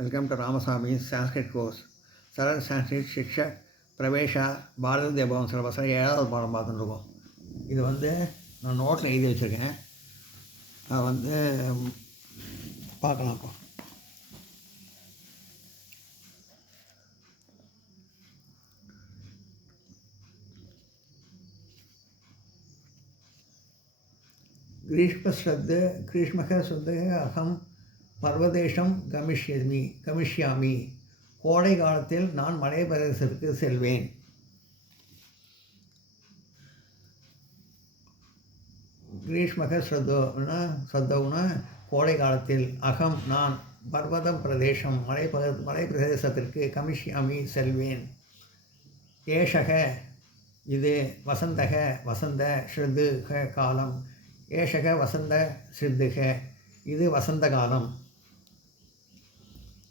Welcome to Ramaswamy's Sanskrit course. Saral Sanskrit Shiksha Pravesha Bharata Debhavan சிலபஸில் 7வது பாடம் பார்த்துட்டுருக்கோம். இது நான் நோட்டில் எழுதி வச்சுருக்கேன். நான் பார்க்கலாம். இப்போ கிரீஷ்மக ஸ்ரத்த அகம் பர்வதேசம் கமிஷ்யாமி. கோடை காலத்தில் நான் மலை பிரதேசத்திற்கு செல்வேன். கிரீஷ்மக ஸ்ரத்தவுனா கோடை காலத்தில், அகம் நான், பர்வதம் பிரதேசம் மலை பிரதேசத்திற்கு, கமிஷ்யாமி செல்வேன். ஏஷக இது, வசந்தக வசந்த, ஸ்ருதுக காலம். ஏஷக வசந்த ஸ்ருதுக இது வசந்த காலம்.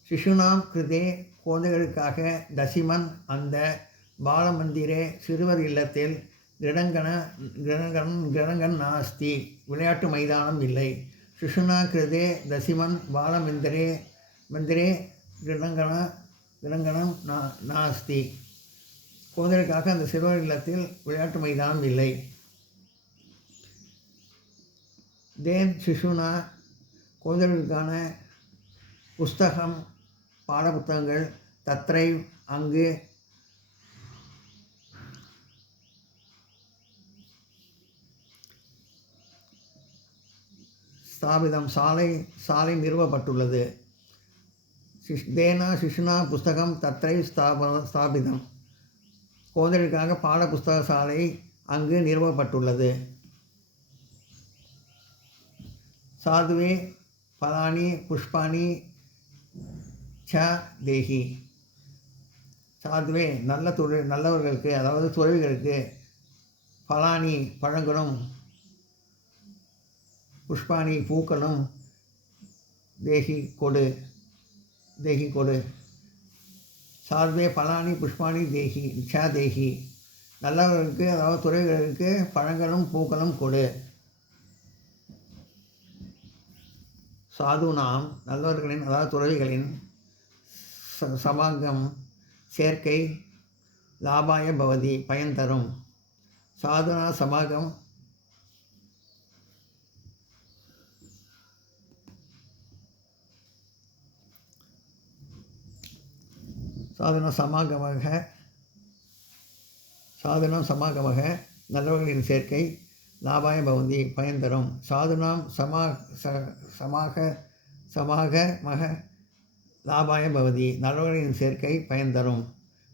சிசுனாம் கிருதே குழந்தைகளுக்காக, தசிமன் அந்த, பாலமந்திரே சிறுவர் இல்லத்தில், கிரணங்கன் நாஸ்தி விளையாட்டு மைதானம் இல்லை. சிசுனா கிருதே தசிமன் மந்திரே கிரணங்கணம் நாஸ்தி குழந்தைகளுக்காக அந்த சிறுவர் இல்லத்தில் விளையாட்டு மைதானம் இல்லை. தேன் சிசுனா குழந்தைகளுக்கான, புஸ்தகம் பாடப்புத்தகங்கள், தத்ரை அங்கு, ஸ்தாபிதம் சாலை நிறுவப்பட்டுள்ளது. தேனா சிசுனா புஸ்தகம், தத்ரை ஸ்தாபிதம் குழந்தைகளுக்காக பாட புஸ்தக சாலை அங்கு நிறுவப்பட்டுள்ளது. சாதுவே பலானி புஷ்பானி ச தேஹி. சாதுவே நல்லவர்களுக்கு, அதாவது துறவிகளுக்கு, பலானி பழங்களும், புஷ்பானி பூக்களும், தேஹி கொடு. சாதுவே பலானி புஷ்பானி தேஹி ச தேஹி. நல்லவர்களுக்கு, அதாவது துறவிகளுக்கு பழங்களும் பூக்களும் கொடு. சாதுனாம் நல்லவர்களின், அதாவது துறவிகளின், சமாகம் சேர்க்கை, லாபாய பவதி பயன் தரும். சாதுனா சமாகம் சாதுனம் சமாகமக நல்லவர்களின் சேர்க்கை, லாபாய பவந்தி பயன் தரும். சாதுனாம் சமாகமக லாபாய பவதி நல்லவர்களின் சேர்க்கை பயன் தரும்.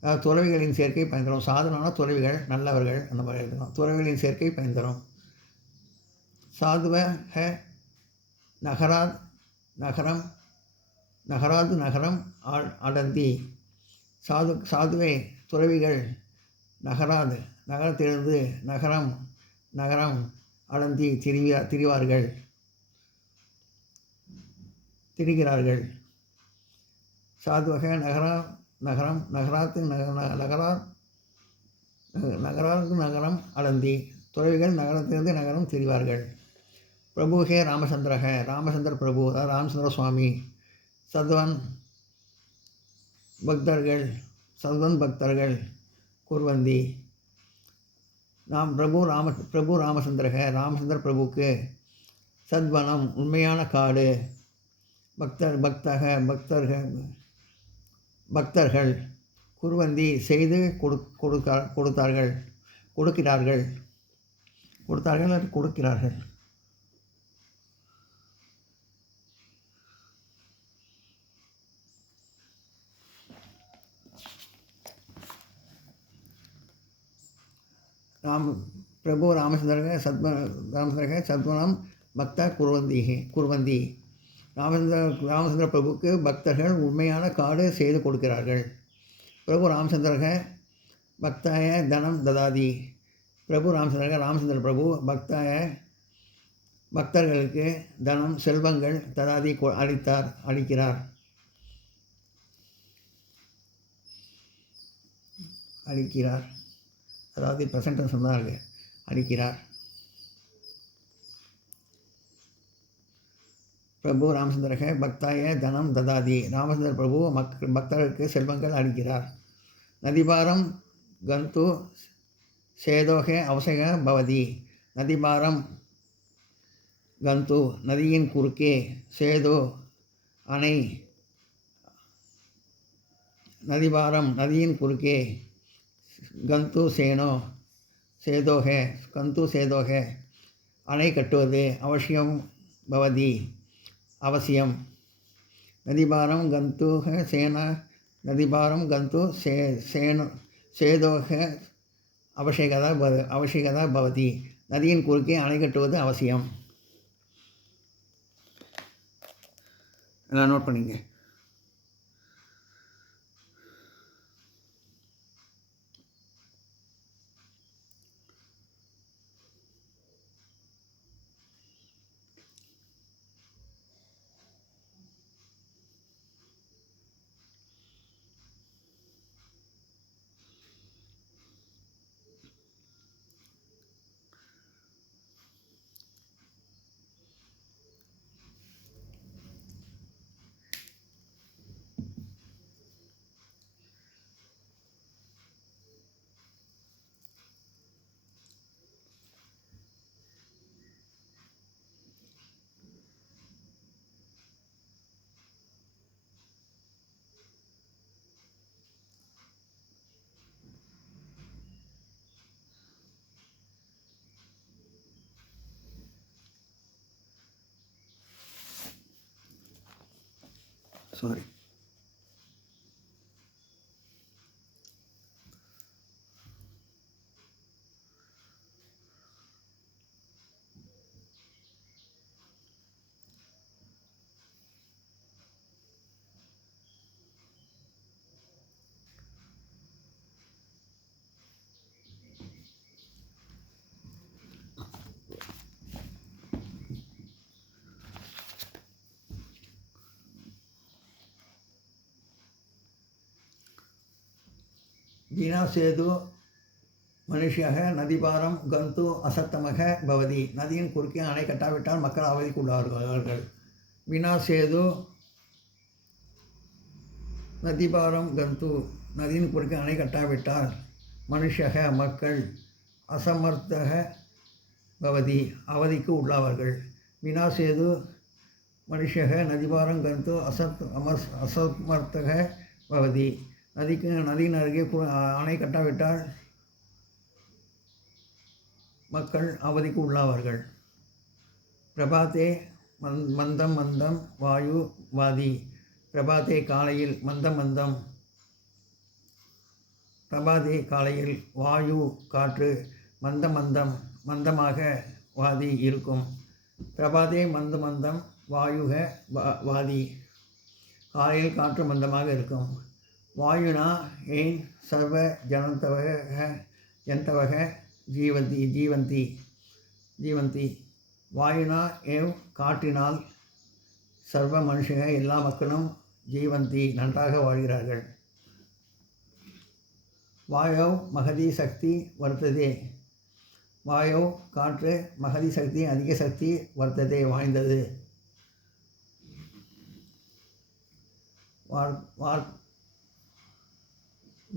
அதாவது துறவிகளின் சேர்க்கை பயன் தரும். சாதுனான துறவிகள், நல்லவர்கள், அந்த மாதிரி இருக்கணும். துறவிகளின் சேர்க்கை பயன் தரும். சாதுவ நகரம் அடந்தி. சாதுவே துறவிகள், நகரத்திலிருந்து, நகரம் அடந்தி திரிகிறார்கள். சாதுவக நகராத்து நகரம் அடந்தி துறவிகள் நகரத்திலிருந்து நகரம் திரிவார்கள். பிரபுகே ராமச்சந்திர பிரபு, அதாவது ராமச்சந்திர சுவாமி. சத்வன் பக்தர்கள் குர்வந்தி. பிரபு ராமச்சந்திர பிரபுக்கு, சத்வனம் உண்மையான காடு, பக்தர்கள் குர்வந்தி செய்து கொடுக்கிறார்கள். பிரபு ராமச்சந்திர சத்வனம் பக்த குர்வந்தி. ராமச்சந்திர பிரபுக்கு பக்தர்கள் உண்மையான காடு செய்து கொடுக்கிறார்கள். பிரபு ராமச்சந்திர பக்தாய தனம் ததாதி. பிரபு ராமச்சந்திர பிரபு பக்தர்களுக்கு தனம் செல்வங்கள், ததாதி அளிக்கிறார். அதாவது ப்ரெசன்ட் சொன்னாங்க, அளிக்கிறார். பிரபு ராமச்சந்திரக பக்தாய தனம் ததாதி. ராமச்சந்திர பிரபு பக்தர்களுக்கு செல்வங்கள் அளிக்கிறார். நதிபாரம் கந்து சேதோகே அவசக பவதி. நதிபாரம் கந்து நதியின் குறுக்கே, சேதோ அணை, நதிபாரம் நதியின் குறுக்கே, கந்து சேனோ சேதோகே கந்து சேதோகே அணை கட்டுவது அவசியம் பவதி அவசியம். நதிபாரம் கந்து சேன நதிபாரம் கந்து சேனோ சேதோக அவசியகதா பவதி. நதியின் குறுக்கே அணை கட்டுவது அவசியம். எல்லாம் நோட் பண்ணிங்க. சாரி. வினா சேது மனுஷியாக நதிபாரம் கந்து அசத்தமக பவதி. நதியின் குறுக்கே அணை கட்டாவிட்டால் மக்கள் அவதிக்குள்ளார்கள். வினா சேது நதிபாரம் கந்து நதியின் குறுக்கே அணை கட்டாவிட்டால் மனுஷக மக்கள் அசமர்த்தக பவதி அவதிக்கு உள்ளாவார்கள். வினா சேது மனுஷக நதிபாரம் கந்து அசமர்த்தக பவதி. நதியின் அருகே அணை கட்டாவிட்டால் மக்கள் அவதிக்கு உள்ளாவார்கள். பிரபாத்தே மந்தம் மந்தம் வாயு வாதி. பிரபாத்தே காலையில் மந்தம் மந்தம் பிரபாதே காலையில் வாயு காற்று மந்தம் மந்தம் மந்தமாக வாதி இருக்கும். பிரபாதே மந்த மந்தம் வாயுக வாதி. காலையில் காற்று மந்தமாக இருக்கும். வாயுனா ஏன் சர்வ ஜனந்தவக ஜீவந்தி. வாயுனா ஏவ் காற்றினால் சர்வ மனுஷக எல்லா மக்களும் ஜீவந்தி நன்றாக வாழ்கிறார்கள். வாயோ மகதி சக்தி வர்த்ததே. வாயோ காற்று மகதி சக்தி அதிக சக்தி வர்த்ததே வாய்ந்தது.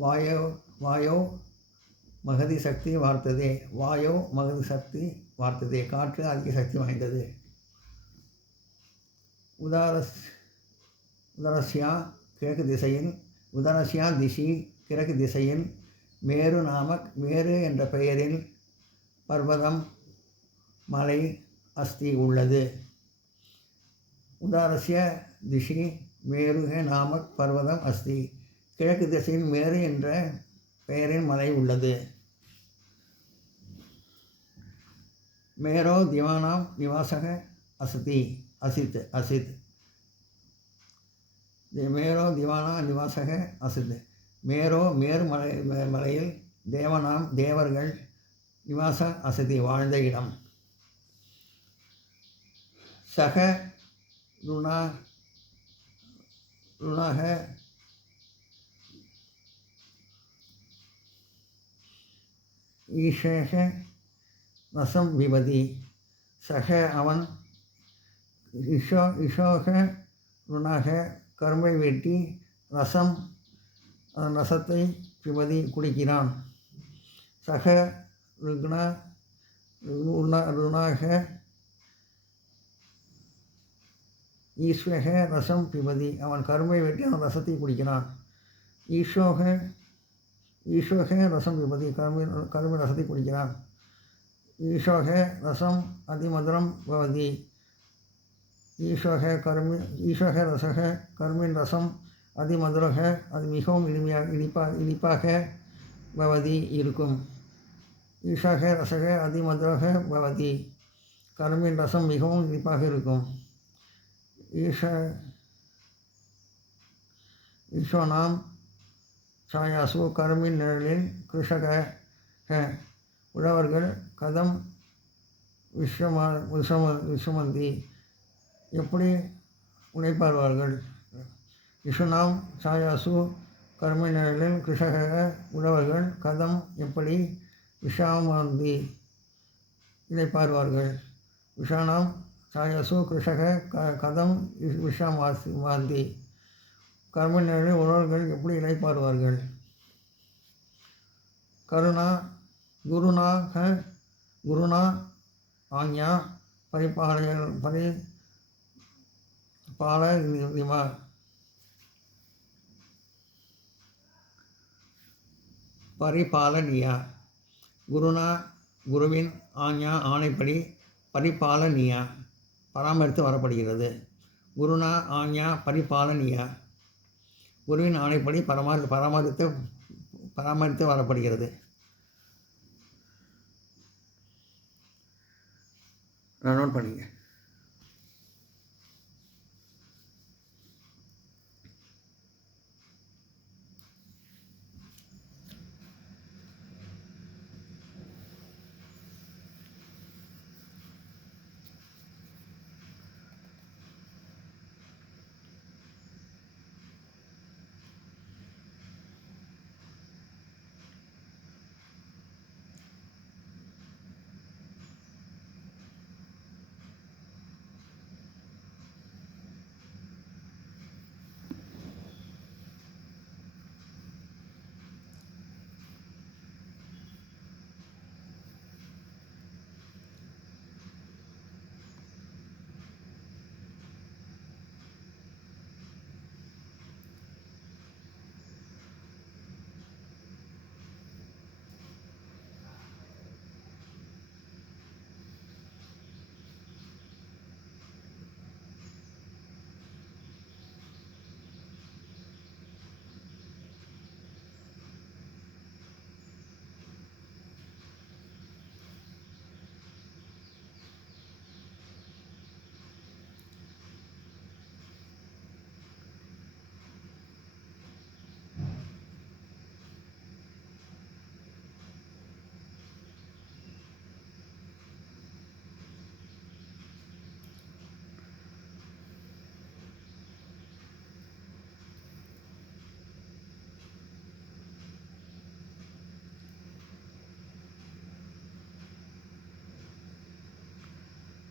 வாயோ மகதி சக்தி வார்த்ததே. வாயோ மகதி சக்தி வார்த்ததே காற்று அதிக சக்தி வாய்ந்தது. உதரஸ்யா கிழக்கு திசையில் உதரஸ்யா திசி கிழக்கு திசையில் மேரு நாமக் மேரு என்ற பெயரில் பர்வதம் மலை அஸ்தி உள்ளது. உதாரஸ்ய திசி மேருக நாமக் பர்வதம் அஸ்தி. கிழக்கு திசையில் மேரு என்ற பெயரின் மலை உள்ளது. மேரோ திவானாம் நிவாசக அசித். மேரோ திவானா நிவாசக அசித். மேரு மலையில் தேவர்கள் நிவாச அசதி வாழ்ந்த இடம். சக ருணாக ஈஷேஷ ரசம் விபதி. சக அவன் இஷோக ருணாக கரும்பை வெட்டி ரசம் ரசத்தை பிபதி குடிக்கிறான். சக ருக்ண ருணாக ஈஸ்வக ரசம் பிபதி அவன் கரும்பை வெட்டி அவன் ரசத்தை குடிக்கிறான். ஈஷோக ரசம் பிபதி கரும்பு ரசத்தை குடிக்கிறான். ஈஷோக ரசம் அதிமதுரம் பவதி ஈஷோக ரசக கரும்பின் ரசம் அதிமதுரக அது மிகவும் இனிப்பாக பவதி இருக்கும். ஈஷோக ரசக அதிமதுரக பவதி கரும்பின் ரசம் மிகவும் இனிப்பாக இருக்கும். ஈஷோனாம் சாயாசு கரும்பின் நிழலில் கிருஷக உழவர்கள் கதம் விஷமந்தி எப்படி உழைப்பார்கள். இஷுனாம் சாயாசு கரும்பின் நிழலில் கிருஷக உழவர்கள் கதம் எப்படி விஷாமந்தி இழைப்பார்கள். விஷானாம் சாயாசு கிருஷக கதம் விஷாமாந்தி கரும்பின் நிழலில் உழவர்கள் எப்படி இழைப்பார்கள். குருனா ஆஞ்ஞா பரிபாலனியா குருவின் ஆஞ்ஞா ஆணைப்படி பரிபாலனியா பராமரித்து வரப்படுகிறது. குருனா ஆஞ்ஞா பரிபாலனியா குருவின் ஆணைப்படி பராமரித்து வரப்படுகிறது. நோட் பண்ணிங்க.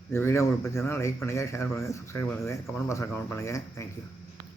இந்த வீடியோ உங்களுக்கு பிடிச்சதுன்னா லைக் பண்ணுங்கள், ஷேர் பண்ணுங்கள், சப்ஸ்கிரைப் பண்ணுங்கள், கமெண்ட் பாக்ஸில் கமெண்ட் பண்ணுங்கள். தேங்க்யூ.